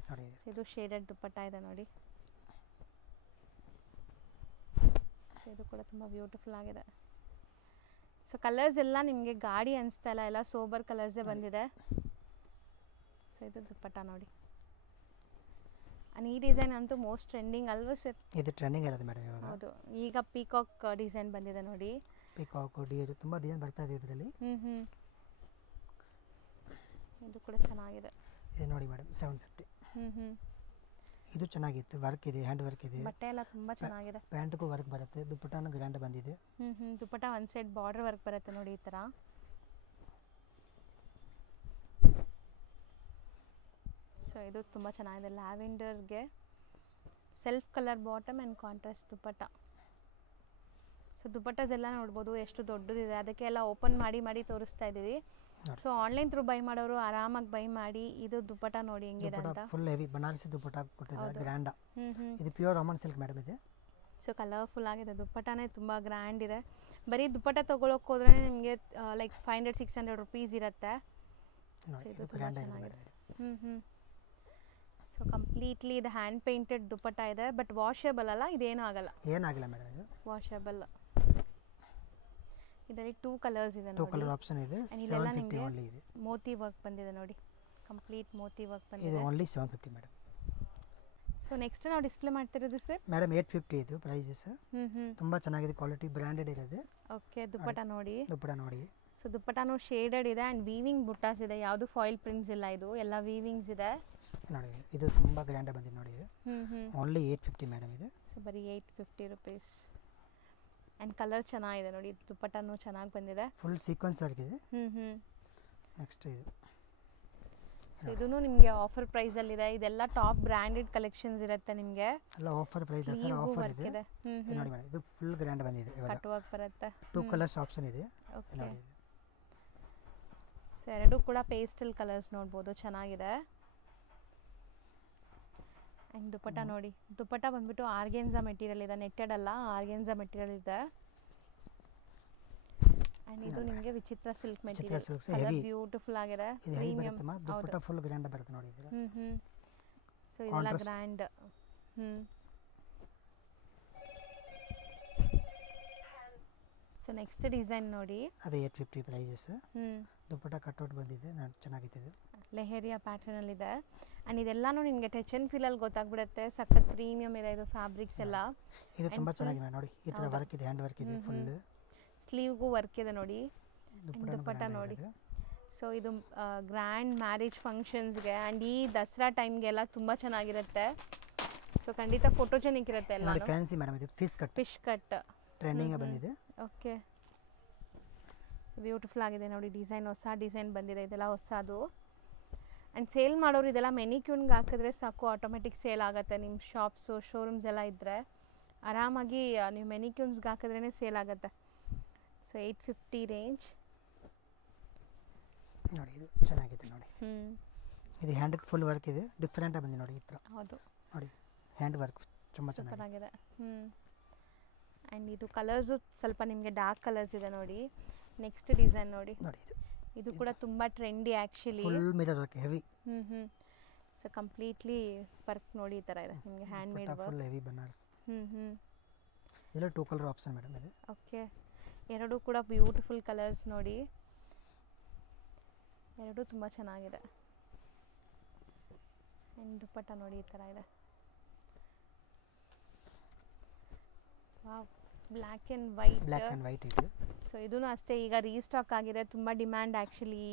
ನೋಡಿ, ಇದು ಶೇಡೆಡ್ ದುಪ್ಪಟ್ಟ ಇದೆ ನೋಡಿ. ಸೊ ಇದು ಕೂಡ ತುಂಬ ಬ್ಯೂಟಿಫುಲ್ ಆಗಿದೆ. ಸೊ ಕಲರ್ಸ್ ಎಲ್ಲ ನಿಮಗೆ ಗಾಡಿ ಅನಿಸ್ತಾ ಇಲ್ಲ, ಎಲ್ಲ ಸೋಬರ್ ಕಲರ್ಸೇ ಬಂದಿದೆ. ಸೊ ಇದು ದುಪ್ಪಟ್ಟ ನೋಡಿ. ಈ ಡಿಸೈನ್ ಅಂತೂ ಮೋಸ್ಟ್ ಟ್ರೆಂಡಿಂಗ್ ಅಲ್ವಾ ಸರ್? ಇದು ಟ್ರೆಂಡಿಂಗ್ ಇರೋದು ಮೇಡಮ್ ಇವಾಗ. ಹೌದು, ಈಗ ಪೀಕಾಕ್ ಡಿಸೈನ್ ಬಂದಿದೆ ನೋಡಿ. ಪೀಕಾಕ್ ತುಂಬ ಡಿಸೈನ್ ಬರ್ತಾ ಇದೆ ಇದರಲ್ಲಿ. ಇದು ಕೂಡ ಚೆನ್ನಾಗಿದೆ. ಇದು ನೋಡಿ ಮೇಡಮ್, 750. ಇದು ಚೆನ್ನಾಗಿತ್ತು, ವರ್ಕ್ ಇದೆ, ಹ್ಯಾಂಡ್ ವರ್ಕ್ ಇದೆ. ಬಟ್ಟೆ ಎಲ್ಲ ತುಂಬ ಚೆನ್ನಾಗಿದೆ. ಪ್ಯಾಂಟ್ಗೂ ವರ್ಕ್ ಬರುತ್ತೆ, ದುಪ್ಪಟ್ಟನೂ ಗ್ರ್ಯಾಂಡ್ ಬಂದಿದೆ. ದುಪ್ಪಟ್ಟ ಒಂದು ಸೈಡ್ ಬಾರ್ಡರ್ ವರ್ಕ್ ಬರುತ್ತೆ ನೋಡಿ ಈ ಥರ. ಸೊ ಇದು ತುಂಬ ಚೆನ್ನಾಗಿದೆ, ಲ್ಯಾವೆಂಡರ್ಗೆ self colour bottom and contrast dupatta. So dupattas ಎಲ್ಲ ನೋಡ್ಬೋದು ಎಷ್ಟು ದೊಡ್ಡದಿದೆ, ಅದಕ್ಕೆ ಎಲ್ಲ ಓಪನ್ ಮಾಡಿ ತೋರಿಸ್ತಾ ಇದ್ದೀವಿ. ಸೊ ಆನ್ಲೈನ್ ಥ್ರೂ ಬೈ ಮಾಡೋರು ಆರಾಮಾಗಿ ಬೈ ಮಾಡಿ. ಇದು ದುಪ್ಪಟ್ಟ ನೋಡಿ ಹೆಂಗಿದೆ ಅಂತ, ಫುಲ್ ಹೆವಿ ಬನಾರಸಿ ದುಪ್ಪಟ್ಟ ಕೊಟ್ಟಿದ್ದಾರೆ, ಗ್ರ್ಯಾಂಡ್. ಇದು ಪ್ಯೂರ್ ರಾಮನ್ ಸಿಲ್ಕ್ ಮೇಡಮ್ ಇದೆ. ಸೊ ಕಲರ್ಫುಲ್ ಆಗಿದೆ, ದುಪ್ಪಟ್ಟನೇ ತುಂಬ ಗ್ರ್ಯಾಂಡ್ ಇದೆ. ಬರೀ ದುಪ್ಪಟ್ಟ ತೊಗೊಳಕ್ಕೆ ಹೋದ್ರೆ ನಿಮಗೆ ಲೈಕ್ 500-600 ರುಪೀಸ್ ಇರುತ್ತೆ. ಇದು ಗ್ರ್ಯಾಂಡ್ ಆಗಿದೆ. ಸೊ ಕಂಪ್ಲೀಟ್ಲಿ ಇದು ಹ್ಯಾಂಡ್ ಪೇಂಟೆಡ್ ದುಪ್ಪಟ್ಟ ಇದೆ, ಬಟ್ ವಾಷೇಬಲ್ ಅಲ್ಲ, ಇದೇನೂ ಆಗಲ್ಲ. ಏನಾಗಿಲ್ಲ ಮೇಡಮ್, ಇದು ವಾಷೇಬಲ್. ಇದರಲ್ಲಿ 2 ಕಲರ್ಸ್ ಇದೆ ನೋಡಿ. 2 ಕಲರ್ ಆಪ್ಷನ್ ಇದೆ. 750 ಓನ್ಲಿ ಇದೆ. ಮೋತಿ ವರ್ಕ್ ಬಂದಿದೆ ನೋಡಿ, ಕಂಪ್ಲೀಟ್ ಮೋತಿ ವರ್ಕ್ ಬಂದಿದೆ. ಇದು ಓನ್ಲಿ 750 ಮೇಡಮ್. ಸೊ ನೆಕ್ಸ್ಟ್ ನಾವು ಡಿಸ್ಪ್ಲೇ ಮಾಡ್ತಿರೋದು ಸರ್ ಮೇಡಮ್ 850 ಇದು ಪ್ರೈಸಸ್. ತುಂಬಾ ಚೆನ್ನಾಗಿದೆ, ಕ್ವಾಲಿಟಿ ಬ್ರಾಂಡೆಡ್ ಇದೆ. ಓಕೆ, ದುಪ್ಪಟ್ಟ ನೋಡಿ. ದುಪ್ಪಟ್ಟ ನೋಡಿ. ಸೊ ದುಪ್ಪಟ್ಟನೂ ಶೇಡೆಡ್ ಇದೆ ಆ್ಯಂಡ್ ವೀವಿಂಗ್ ಬುಟ್ಟಾಸ್ ಇದೆ, ಯಾವುದು ಫಾಯಿಲ್ ಪ್ರಿಂಟ್ಸ್ ಇಲ್ಲ, ಇದು ಎಲ್ಲ ವೀವಿಂಗ್ಸ್ ಇದೆ ನೋಡಿ. ಇದು ತುಂಬಾ ಗ್ರ್ಯಾಂಡ್ ಬಂದಿದೆ ನೋಡಿ. ಇದು ಓನ್ಲಿ 850 ಮೇಡಮ್ ಇದು. ಸೊ ಬರೀ 850 ರುಪೀಸ್. ಆ್ಯಂಡ್ ಕಲರ್ ಚೆನ್ನಾಗಿದೆ ನೋಡಿ, ದುಪ್ಪಟ್ಟನೂ ಚೆನ್ನಾಗಿ ಬಂದಿದೆ, ಫುಲ್ ಸೀಕ್ವೆನ್ಸ್ ವರ್ಕ್ ಇದೆ. ನೆಕ್ಸ್ಟ್ ಇದು ಇದೂ ನಿಮಗೆ ಆಫರ್ ಪ್ರೈಸಲ್ಲಿದೆ. ಇದೆಲ್ಲ ಟಾಪ್ ಬ್ರ್ಯಾಂಡೆಡ್ ಕಲೆಕ್ಷನ್ಸ್ ಇರುತ್ತೆ ನಿಮಗೆ, ಎಲ್ಲ ಆಫರ್ ಪ್ರೈಸ್ ದಸರಾ ಆಫರ್ ಇದೆ. ನೋಡಿ ಮೇಡಮ್, ಇದು ಫುಲ್ ಗ್ರ್ಯಾಂಡ್ ಬಂದಿದೆ. ಇವಾಗ ಕಟ್ ವರ್ಕ್ ಬರುತ್ತೆ, 2 ಕಲರ್ಸ್ ಆಪ್ಷನ್ ಇದೆ. ಓಕೆ, ಸೊ ಎರಡೂ ಕೂಡ ಪೇಸ್ಟಲ್ ಕಲರ್ಸ್ ನೋಡ್ಬೋದು, ಚೆನ್ನಾಗಿದೆ. ಆ್ಯಂಡ್ ದುಪ್ಪಟ್ಟ ನೋಡಿ, ದುಪ್ಪಟ್ಟ ಬಂದ್ಬಿಟ್ಟು ಆರ್ಗೆನ್ಸಾ ಮೆಟೀರಿಯಲ್ ಇದೆ, ನೆಟ್ಟೆಡ್ ಅಲ್ಲ, ಆರ್ಗೆನ್ಸಾ ಮೆಟೀರಿಯಲ್ ಇದೆ. ಆ್ಯಂಡ್ ಇದು ನಿಮಗೆ ವಿಚಿತ್ರ ಸಿಲ್ಕ್ ಮೆಟೀರಿಯಲ್, ಕಲರ್ ಬ್ಯೂಟಿಫುಲ್ ಆಗಿದೆ, ಪ್ರೀಮಿಯಂ. ದುಪ್ಪಟ್ಟ ಫುಲ್ ಗ್ರ್ಯಾಂಡ್ ಬರುತ್ತೆ ನೋಡಿ ಇದು. ಸೊ ಇದೆಲ್ಲ ಗ್ರ್ಯಾಂಡ್. ಸೊ ನೆಕ್ಸ್ಟ್ ಡಿಸೈನ್ ನೋಡಿ, ಅದು 850 ಪ್ರೈಸಸ್. ದುಪ್ಪಟ್ಟ ಕಟ್ಔಟ್ ಬಂದಿದೆ, ಚೆನ್ನಾಗಿದೆ. ಇದು ಲೆಹರಿಯಾ ಪ್ಯಾಟರ್ನ್ ಅಲ್ಲಿ ಇದೆ. ಆ್ಯಂಡ್ ಇದೆಲ್ಲಾನು ನಿಮಗೆ ಟಚ್ ಆ್ಯಂಡ್ ಫೀಲಲ್ಲಿ ಗೊತ್ತಾಗ್ಬಿಡುತ್ತೆ, ಸಖತ್ ಪ್ರೀಮಿಯಮ್ ಇದೆ ಇದು ಫ್ಯಾಬ್ರಿಕ್ಸ್ ಎಲ್ಲ. ಇದು ತುಂಬ ಚೆನ್ನಾಗಿದೆ ನೋಡಿ, ಈ ಥರ ವರ್ಕ್ ಇದೆ, ಹ್ಯಾಂಡ್ ವರ್ಕ್ ಇದೆ, ಫುಲ್ ಸ್ಲೀವ್ಗೂ ವರ್ಕ್ ಇದೆ ನೋಡಿ. ದುಪ್ಪಟ್ಟ ನೋಡಿ. ಸೊ ಇದು ಗ್ರ್ಯಾಂಡ್ ಮ್ಯಾರೇಜ್ ಫಂಕ್ಷನ್ಸ್ಗೆ ಆ್ಯಂಡ್ ಈ ದಸರಾ ಟೈಮ್ಗೆಲ್ಲ ತುಂಬ ಚೆನ್ನಾಗಿರುತ್ತೆ. ಸೊ ಖಂಡಿತ ಫೋಟೋಜೆನಿಕ್ ಇರುತ್ತೆ ಎಲ್ಲ. ಫ್ಯಾನ್ಸಿ ಮೇಡಮ್, ಇದು ಫಿಶ್ ಕಟ್ ಟ್ರೆಂಡಿಂಗ್ ಬಂದಿದೆ. ಓಕೆ, ಬ್ಯೂಟಿಫುಲ್ ಆಗಿದೆ ನೋಡಿ, ಡಿಸೈನ್ ಹೊಸ ಡಿಸೈನ್ ಬಂದಿದೆ, ಇದೆಲ್ಲ ಹೊಸದು. ಆ್ಯಂಡ್ ಸೇಲ್ ಮಾಡೋರು ಇದೆಲ್ಲ ಮೆನಿಕ್ಯೂನ್ಗೆ ಹಾಕಿದ್ರೆ ಸಾಕು, ಆಟೋಮೆಟಿಕ್ ಸೇಲ್ ಆಗುತ್ತೆ. ನಿಮ್ಮ ಶಾಪ್ಸು ಶೋರೂಮ್ಸ್ ಎಲ್ಲ ಇದ್ದರೆ ಆರಾಮಾಗಿ ನೀವು ಮೆನಿಕ್ಯೂನ್ಸ್ಗೆ ಹಾಕಿದ್ರೇ ಸೇಲ್ ಆಗುತ್ತೆ. ಸೊ 850 ರೇಂಜ್ ನೋಡಿ, ಇದು ಚೆನ್ನಾಗಿದೆ ನೋಡಿ. ಇದು ಹ್ಯಾಂಡ್ ಫುಲ್ ವರ್ಕ್ ಇದೆ, ಡಿಫ್ರೆಂಟ್ ಆಗಿ ಬಂದಿದೆ ನೋಡಿ ಈ ಥರ. ಹೌದು ನೋಡಿ ಹ್ಯಾಂಡ್ ವರ್ಕ್ ತುಂಬ ಚೆನ್ನಾಗಿದೆ. ಆ್ಯಂಡ್ ಇದು ಕಲರ್ಸು ಸ್ವಲ್ಪ ನಿಮಗೆ ಡಾರ್ಕ್ ಕಲರ್ಸ್ ಇದೆ ನೋಡಿ. ನೆಕ್ಸ್ಟ್ ಡಿಸೈನ್ ನೋಡಿ, ಇದು ಕೂಡ ತುಂಬ trendy actually. Full mirror work heavy. So completely work ನೋಡಿ ಈ ಥರ ಇದೆ ನಿಮಗೆ hand made work. Full heavy Banaras. ಇದೆಲ್ಲ 2 ಕಲರ್ ಆಪ್ಷನ್ ಮೇಡಮ್ ಇದೆ. ಓಕೆ, ಎರಡೂ ಕೂಡ ಬ್ಯೂಟಿಫುಲ್ ಕಲರ್ಸ್ ನೋಡಿ, ಎರಡೂ ತುಂಬ ಚೆನ್ನಾಗಿದೆ. ಆ್ಯಂಡ್ ದುಪ್ಪಟ್ಟ ನೋಡಿ ಈ ಥರ ಇದೆ. ವಾವ್, ಬ್ಲ್ಯಾಕ್ ಆ್ಯಂಡ್ ವೈಟ್ ಇದೆ. ಸೊ ಇದೂ ಅಷ್ಟೇ, ಈಗ ರೀಸ್ಟಾಕ್ ಆಗಿದೆ, ತುಂಬ demand actually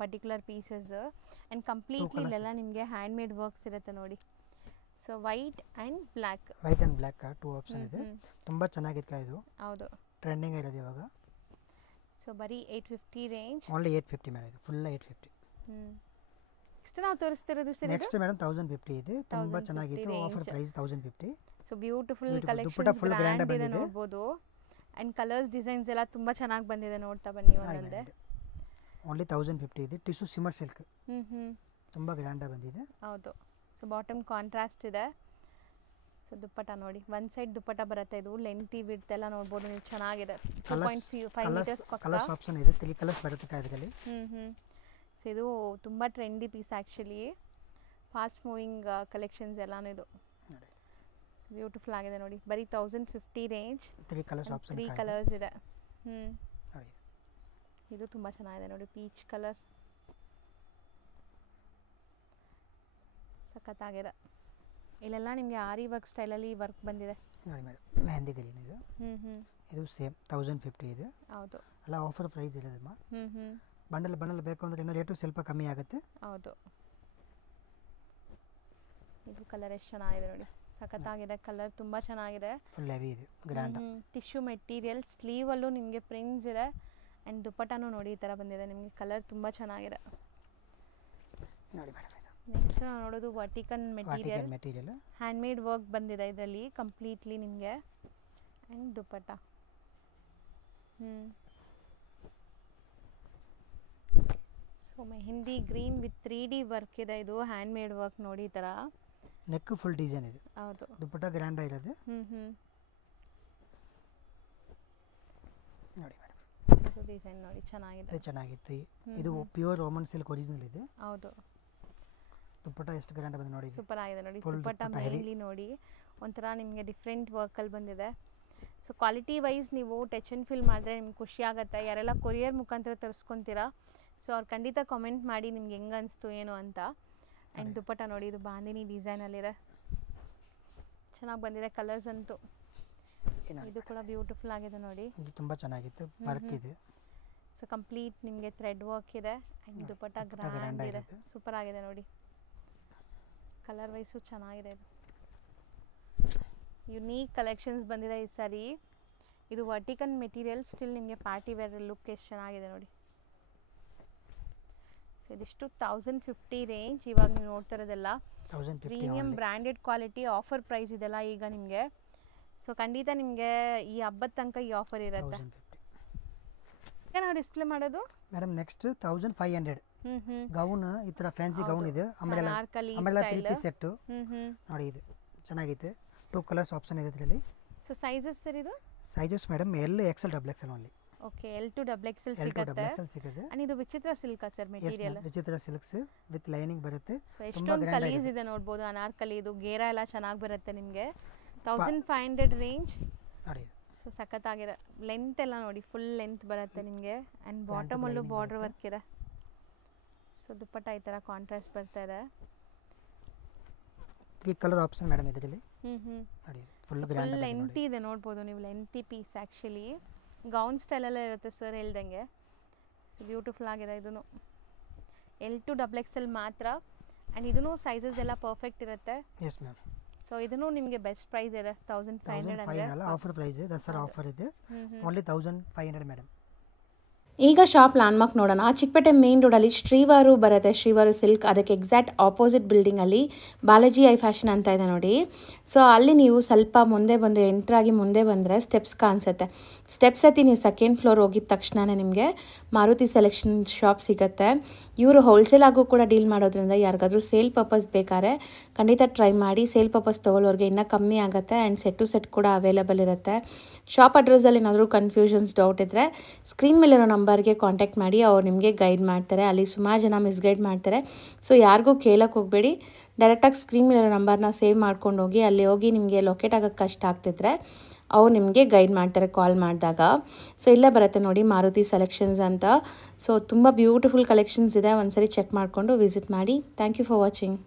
particular pieces. And completely ಇಲ್ಲೆಲ್ಲ ನಿಮಗೆ ಹ್ಯಾಂಡ್ ಮೇಡ್ ವರ್ಕ್ಸ್ ಇರುತ್ತೆ ನೋಡಿ. So white and black 2 option ಇದೆ. ತುಂಬ ಚೆನ್ನಾಗಿದೆ ಇದು. ಹೌದು, ಟ್ರೆಂಡಿಂಗ್ ಇರೋದು ಇವಾಗ. ಸೊ ಬರೀ 850 ರೇಂಜ್. ಓನ್ಲಿ 850 ಮೇಡಮ್, ಇದು ಫುಲ್ 850. ನೆಕ್ಸ್ಟ್ ನಾವು ತೋರಿಸ್ತಿರೋದು ನೆಕ್ಸ್ಟ್ ಮೇಡಮ್ 1050 ಇದೆ. ತುಂಬ ಚೆನ್ನಾಗಿತ್ತು, offer price 1050. So beautiful collection full grand ಇದೆ ನೋಡ್ಬೋದು. ಆ್ಯಂಡ್ ಕಲರ್ಸ್ ಡಿಸೈನ್ಸ್ ಎಲ್ಲ ತುಂಬ ಚೆನ್ನಾಗಿ ಬಂದಿದೆ, ನೋಡ್ತಾ ಬನ್ನಿ ಒಂದೊಂದೇ. ಓನ್ಲಿ 1050 ಇದೆ. ಟಿಶ್ಯೂ ಸಿಮರ್ ಸಿಲ್ಕ್ ತುಂಬ ಗ್ರ್ಯಾಂಡ್ ಆಗಿ ಬಂದಿದೆ. ಹೌದು. ಸೊ ಬಾಟಮ್ ಕಾಂಟ್ರಾಸ್ಟ್ ಇದೆ. ಸೊ ದುಪ್ಪಟ್ಟ ನೋಡಿ, ಒನ್ ಸೈಡ್ ದುಪ್ಪಟ್ಟ ಬರುತ್ತೆ. ಇದು ಲೆಂತಿ ವಿಡ್ತ್ ಎಲ್ಲ ನೋಡ್ಬೋದು ನೀವು, ಚೆನ್ನಾಗಿದೆ. 2.5 ಮೀಟರ್ಸ್ ಕಲರ್ಸ್ ಆಪ್ಷನ್ ಇದೆ, 3 ಕಲರ್ಸ್ ಬರುತ್ತೆ ಇದರಲ್ಲಿ. ಸೊ ಇದು ತುಂಬ trendy piece actually, fast moving collections ಎಲ್ಲಾನು. ಇದು ಬ್ಯೂಟಿಫುಲ್ ಆಗಿದೆ ನೋಡಿ, ಬರೀ 1050 ರೇಂಜ್. 3 ಕಲರ್ಸ್ ಆಪ್ಷನ್, 3 ಕಲರ್ಸ್ ಇದೆ. ನೋಡಿ ಇದು ತುಂಬ ಚೆನ್ನಾಗಿದೆ ನೋಡಿ, ಪೀಚ್ ಕಲರ್ ಸಖತ್ತಾಗಿದೆ. ಇಲ್ಲೆಲ್ಲ ನಿಮಗೆ ಆರಿ ವರ್ಕ್ ಸ್ಟೈಲಲ್ಲಿ ವರ್ಕ್ ಬಂದಿದೆ ನೋಡಿ ಮೇಡಮ್. ಮೆಹಂದಿ ಗಲೀನ್ ಇದು. ಇದು ಸೇಮ್ 1050 ಇದೆ. ಹೌದು, ಅಲ್ಲ ಆಫರ್ ಪ್ರೈಸ್ ಇರೋದಮ್ಮ. ಬಂಡಲ್ ಬೇಕು ಅಂದರೆ ಇನ್ನೂ ರೇಟು ಸ್ವಲ್ಪ ಕಮ್ಮಿ ಆಗುತ್ತೆ. ಹೌದು. ಇದು ಕಲರ್ ಎಷ್ಟು ಚೆನ್ನಾಗಿದೆ ನೋಡಿ, ಸಖತ್ತಾಗಿದೆ ಕಲರ್, ತುಂಬ ಚೆನ್ನಾಗಿದೆ. ಫುಲ್ ಹೆವಿ ಇದೆ, ಗ್ರ್ಯಾಂಡ್. ಟಿಶ್ಯೂ ಮೆಟೀರಿಯಲ್, ಸ್ಲೀವಲ್ಲೂ ನಿಮಗೆ ಪ್ರಿಂಟ್ಸ್ ಇದೆ. ಆ್ಯಂಡ್ ದುಪ್ಪಟ್ಟನೂ ನೋಡಿ ಈ ಥರ ಬಂದಿದೆ ನಿಮಗೆ, ಕಲರ್ ತುಂಬ ಚೆನ್ನಾಗಿದೆ ನೋಡಿ ಮೇಡಮ್. ನೆಕ್ಸ್ಟ್ ನಾವು ನೋಡೋದು ವರ್ಟಿಕನ್ ಮೆಟೀರಿಯಲ್, ಹ್ಯಾಂಡ್ ಮೇಡ್ ವರ್ಕ್ ಬಂದಿದೆ ಇದರಲ್ಲಿ ಕಂಪ್ಲೀಟ್ಲಿ ನಿಮಗೆ. And dupatta so mehndi green with 3D work ಇದೆ. ಇದು ಹ್ಯಾಂಡ್ ಮೇಡ್ ವರ್ಕ್ ನೋಡಿ ಈ ಥರ. ನೆಕ್ ಫುಲ್ ಡಿಸೈನ್ ಇದೆ. ಹೌದು, ದುಪ್ಪಟ್ಟ ಗ್ರ್ಯಾಂಡ್ ಇರೋದು ನೋಡಿ ಮೇಡಮ್. ಇದು ಡಿಸೈನ್ ನೋಡಿ ಚೆನ್ನಾಗಿದೆ, ಚೆನ್ನಾಗಿತ್ತು. ಇದು ಪ್ಯೂರ್ ರೋಮನ್ ಸಿಲ್ಕ್ ಒರಿಜಿನಲ್ ಇದೆ. ಹೌದು. ದುಪ್ಪಟ್ಟ ಎಷ್ಟು ಗ್ರ್ಯಾಂಡ್ ಬಂದಿದೆ ನೋಡಿ, ಸೂಪರ್ ಆಗಿದೆ ನೋಡಿ. ದುಪ್ಪಟ್ಟ ಮೇನ್ಲಿ ನೋಡಿ ಒಂಥರ ನಿಮಗೆ ಡಿಫ್ರೆಂಟ್ ವರ್ಕಲ್ಲಿ ಬಂದಿದೆ. ಸೊ ಕ್ವಾಲಿಟಿ ವೈಸ್ ನೀವು ಟಚ್ ಆ್ಯಂಡ್ ಫೀಲ್ ಮಾಡಿದ್ರೆ ನಿಮ್ಗೆ ಖುಷಿ ಆಗುತ್ತೆ. ಯಾರೆಲ್ಲ ಕೊರಿಯರ್ ಮುಖಾಂತರ ತರಿಸ್ಕೊತೀರಾ, ಸೊ ಅವ್ರು ಖಂಡಿತ ಕಾಮೆಂಟ್ ಮಾಡಿ ನಿಮ್ಗೆ ಹೆಂಗೆ ಅನಿಸ್ತು ಏನು ಅಂತ. ಆ್ಯಂಡ್ ದುಪ್ಪಟ್ಟ ನೋಡಿ, ಇದು ಬಾಂದಿನಿ ಡಿಸೈನಲ್ಲಿದೆ, ಚೆನ್ನಾಗಿ ಬಂದಿದೆ ಕಲರ್ಸ್ ಅಂತೂ. ಇದು ಕೂಡ ಬ್ಯೂಟಿಫುಲ್ ಆಗಿದೆ ನೋಡಿ, ಇದು ತುಂಬ ಚೆನ್ನಾಗಿತ್ತು, ವರ್ಕ್ ಇದೆ. ಸೊ ಕಂಪ್ಲೀಟ್ ನಿಮಗೆ ಥ್ರೆಡ್ ವರ್ಕ್ ಇದೆ. ಆ್ಯಂಡ್ ದುಪ್ಪಟ್ಟ ಗ್ರ್ಯಾಂಡ್ ಇದೆ, ಸೂಪರ್ ಆಗಿದೆ ನೋಡಿ. ಕಲರ್ ವೈಸು ಚೆನ್ನಾಗಿದೆ. ಇದು ಯುನೀಕ್ ಕಲೆಕ್ಷನ್ಸ್ ಬಂದಿದೆ ಈ ಸಾರಿ. ಇದು ವರ್ಟಿಕನ್ ಮೆಟೀರಿಯಲ್, ಸ್ಟಿಲ್ ನಿಮಗೆ ಪಾರ್ಟಿ ವೇರ್ ಲುಕ್ ಎಷ್ಟು ಚೆನ್ನಾಗಿದೆ ನೋಡಿ. ಸೊ ಇದಿಷ್ಟು 1050 ರೇಂಜ್. ಇವಾಗ ನೀವು ನೋಡ್ತಾ ಇರೋದೆಲ್ಲ premium branded quality, offer price ಇದೆಲ್ಲ ಈಗ ನಿಮಗೆ. ಸೊ ಖಂಡಿತ ನಿಮಗೆ ಈ ಹಬ್ಬದ ತನಕ ಈ ಆಫರ್ ಇರುತ್ತೆ. ನಾವು ಡಿಸ್ಪ್ಲೇ ಮಾಡೋದು ಮೇಡಮ್ ನೆಕ್ಸ್ಟ್ 1500 ಗೌನ್, ಈ ತರ ಫ್ಯಾನ್ಸಿ ಗೌನ್ ಇದೆ. ಆಮೇಲೆ 3 ಪೀಸ್ ಸೆಟ್ ನೋಡಿ, ಇದು ಚೆನ್ನಾಗಿದೆ. 2 ಕಲರ್ಸ್ ಆಪ್ಷನ್ ಇದೆ ಇದರಲ್ಲಿ. ಸೊ ಸೈಜಸ್ ಸರ್, ಇದು sizes madam L XL XXL only. Okay, L to XXL ಸಿಗುತ್ತೆ. and ಇದು ವಿಚಿತ್ರ ಸಿಲ್ಕ್ ಸರ್ ಮೆಟೀರಿಯಲ್. ವಿಚಿತ್ರ ಸಿಲ್ಕ್ಸ್ ವಿತ್ ಲೈನಿಂಗ್ ಬರುತ್ತೆ. ಎಷ್ಟೊಂದು ಕಲರ್ಸ್ ಇದೆ ನೋಡಬಹುದು. ಅನಾರ್ಕಲಿ, ಇದು ಗೇರಾ ಎಲ್ಲ ಚೆನ್ನಾಗಿ ಬರುತ್ತೆ ನಿಮಗೆ. 1500 ರೇಂಜ್ ನೋಡಿ. ಸೊ ಸಖತ್ತಾಗಿದೆ. ಲೆಂತ್ ಎಲ್ಲ ನೋಡಿ, ಫುಲ್ ಲೆಂತ್ ಬರುತ್ತೆ ನಿಮಗೆ. ಆ್ಯಂಡ್ ಬಾಟಮ್ ಅಲ್ಲೂ ಬಾರ್ಡರ್ ವರ್ಕ್ ಇದೆ. ಸೊ ದುಪ್ಪಟ್ಟ ಈ ಥರ ಕಾಂಟ್ರಾಸ್ಟ್ ಬರ್ತಾ ಇದೆ. 3 ಕಲರ್ ಆಪ್ಷನ್ ಮೇಡಮ್ ಇದರಲ್ಲಿ. ನೋಡಿ ಫುಲ್ ಗ್ರ್ಯಾಂಡ್ ಲೆಂತಿ ಇದೆ ನೋಡ್ಬೋದು ನೀವು, ಲೆಂತಿ ಪೀಸ್ ಆ್ಯಕ್ಚುಲಿ. ಗೌನ್ ಸ್ಟೈಲಲ್ಲೇ ಇರುತ್ತೆ ಸರ್ ಹೇಳ್ದಂಗೆ. ಸೊ ಬ್ಯೂಟಿಫುಲ್ ಆಗಿದೆ. ಇದೂ L to XXL ಮಾತ್ರ. ಆ್ಯಂಡ್ ಇದೂ ಸೈಜಸ್ ಎಲ್ಲ ಪರ್ಫೆಕ್ಟ್ ಇರುತ್ತೆ. Yes ma'am. ಸೊ ಇದೂ ನಿಮಗೆ ಬೆಸ್ಟ್ ಪ್ರೈಸ್ ಇದೆ, 1500 ಆಫರ್ ಪ್ರೈಸ್, ದಸರಾ ಆಫರ್ ಇದೆ. Only 1500 madam. ಈಗ ಶಾಪ್ ಲ್ಯಾಂಡ್ಮಾರ್ಕ್ ನೋಡೋಣ. ಚಿಕ್ಕಪೇಟೆ ಮೇನ್ ರೋಡಲ್ಲಿ ಶ್ರೀವಾರು ಬರುತ್ತೆ, ಶ್ರೀವಾರು ಸಿಲ್ಕ್. ಅದಕ್ಕೆ ಎಕ್ಸಾಕ್ಟ್ ಆಪೋಸಿಟ್ ಬಿಲ್ಡಿಂಗಲ್ಲಿ ಬಾಲಾಜಿ ಐ ಫ್ಯಾಷನ್ ಅಂತ ಇದೆ ನೋಡಿ. ಸೊ ಅಲ್ಲಿ ನೀವು ಸ್ವಲ್ಪ ಮುಂದೆ ಬಂದು ಎಂಟ್ರಾಗಿ ಮುಂದೆ ಬಂದರೆ ಸ್ಟೆಪ್ಸ್ ಕಾಣಿಸುತ್ತೆ. ಸ್ಟೆಪ್ಸ್ ಹತ್ತಿ ನೀವು ಸೆಕೆಂಡ್ ಫ್ಲೋರ್ ಹೋಗಿದ ತಕ್ಷಣವೇ ನಿಮಗೆ ಮಾರುತಿ ಸೆಲೆಕ್ಷನ್ ಶಾಪ್ ಸಿಗುತ್ತೆ. ಇವರು ಹೋಲ್ಸೇಲ್ ಆಗು ಕೂಡ ಡೀಲ್ ಮಾಡೋದ್ರಿಂದ ಯಾರಿಗಾದ್ರೂ ಸೇಲ್ ಪರ್ಪಸ್ ಬೇಕಾದ್ರೆ ಖಂಡಿತ ಟ್ರೈ ಮಾಡಿ. ಸೇಲ್ ಪರ್ಪಸ್ ತೊಗೊಳ್ಳೋರಿಗೆ ಇನ್ನೂ ಕಮ್ಮಿ ಆಗುತ್ತೆ. ಆ್ಯಂಡ್ ಸೆಟ್ ಟು ಸೆಟ್ ಕೂಡ ಅವೈಲೇಬಲ್ ಇರುತ್ತೆ. ಶಾಪ್ ಅಡ್ರೆಸ್ಸಲ್ಲಿ ಏನಾದರೂ ಕನ್ಫ್ಯೂಷನ್ಸ್ ಡೌಟ್ ಇದ್ದರೆ ಸ್ಕ್ರೀನ್ ಮೇಲಿರೋ ನಂಬರ್ಗೆ ಕಾಂಟ್ಯಾಕ್ಟ್ ಮಾಡಿ, ಅವ್ರು ನಿಮಗೆ ಗೈಡ್ ಮಾಡ್ತಾರೆ. ಅಲ್ಲಿ ಸುಮಾರು ಜನ ಮಿಸ್ಗೈಡ್ ಮಾಡ್ತಾರೆ. ಸೊ ಯಾರಿಗೂ ಕೇಳಕ್ಕೆ ಹೋಗಬೇಡಿ, ಡೈರೆಕ್ಟಾಗಿ ಸ್ಕ್ರೀನ್ ಮೇಲಿರೋ ನಂಬರ್ನ ಸೇವ್ ಮಾಡ್ಕೊಂಡು ಹೋಗಿ. ಅಲ್ಲಿ ಹೋಗಿ ನಿಮಗೆ ಲೊಕೇಟ್ ಆಗೋಕ್ಕೆ ಕಷ್ಟ ಆಗ್ತಿದ್ರೆ ಅವ್ರು ನಿಮಗೆ ಗೈಡ್ ಮಾಡ್ತಾರೆ ಕಾಲ್ ಮಾಡಿದಾಗ. ಸೊ ಇಲ್ಲೇ ಬರುತ್ತೆ ನೋಡಿ ಮಾರುತಿ ಸೆಲೆಕ್ಷನ್ಸ್ ಅಂತ. ಸೊ ತುಂಬ ಬ್ಯೂಟಿಫುಲ್ ಕಲೆಕ್ಷನ್ಸ್ ಇದೆ, ಒಂದ್ಸರಿ ಚೆಕ್ ಮಾಡಿಕೊಂಡು ವಿಸಿಟ್ ಮಾಡಿ. Thank you for watching.